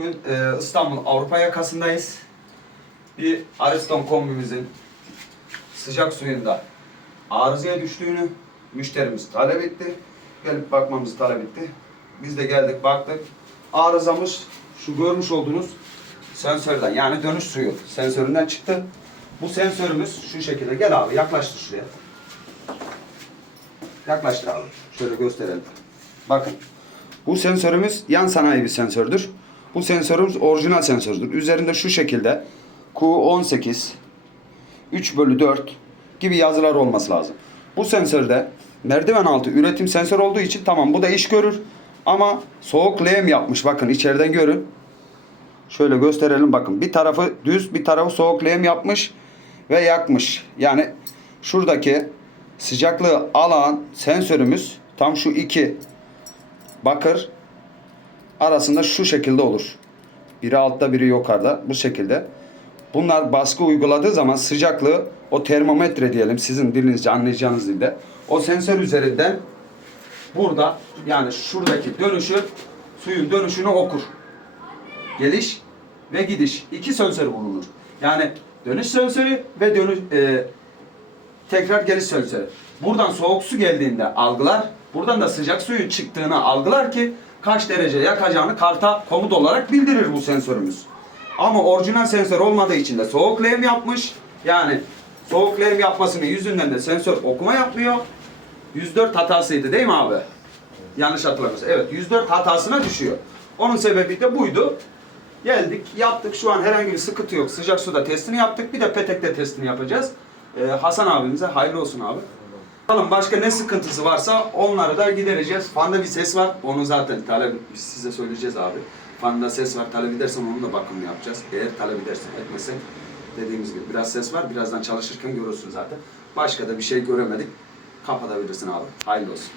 Bugün e, İstanbul Avrupa yakasındayız. Bir Ariston kombimizin sıcak suyunda arızaya düştüğünü müşterimiz talep etti. Gelip bakmamızı talep etti. Biz de geldik baktık. Arızamız şu görmüş olduğunuz sensörden yani dönüş suyu sensöründen çıktı. Bu sensörümüz şu şekilde. Gel abi yaklaştır şuraya. Yaklaştır abi. Şöyle gösterelim. Bakın. Bu sensörümüz yan sanayi bir sensördür. Bu sensörümüz orijinal sensördür. Üzerinde şu şekilde Q18 3 bölü 4 gibi yazılar olması lazım. Bu sensörde merdiven altı üretim sensör olduğu için tamam bu da iş görür. Ama soğuk lehim yapmış. Bakın içeriden görün. Şöyle gösterelim bakın. Bir tarafı düz bir tarafı soğuk lehim yapmış ve yakmış. Yani şuradaki sıcaklığı alan sensörümüz tam şu iki bakır arasında şu şekilde olur. Biri altta biri yukarıda bu şekilde. Bunlar baskı uyguladığı zaman sıcaklığı o termometre diyelim sizin dilinizce anlayacağınız dilde o sensör üzerinden burada yani şuradaki dönüşü suyun dönüşünü okur. Geliş ve gidiş. iki sensör bulunur. Yani dönüş sensörü ve dönüş e, tekrar geliş sensörü. Buradan soğuk su geldiğinde algılar, buradan da sıcak suyun çıktığını algılar ki kaç derece yakacağını karta komut olarak bildirir bu sensörümüz. Ama orijinal sensör olmadığı için de soğuk lehim yapmış. Yani soğuk lehim yapmasının yüzünden de sensör okuma yapmıyor. 104 hatasıydı değil mi abi? Yanlış hatırlamıyorsam. Evet 104 hatasına düşüyor. Onun sebebi de buydu. Geldik, yaptık. Şu an herhangi bir sıkıntı yok. Sıcak suda testini yaptık. Bir de petekte testini yapacağız. Ee, Hasan abimize hayırlı olsun abi. Bakalım başka ne sıkıntısı varsa onları da gidereceğiz. Fanda bir ses var. Onu zaten talep size söyleyeceğiz abi. Fanda ses var. Talep edersen onun da bakımını yapacağız. Eğer talep edersen etmesen dediğimiz gibi biraz ses var. Birazdan çalışırken görürsün zaten. Başka da bir şey göremedik. Kapatabilirsin abi. Hayırlı olsun.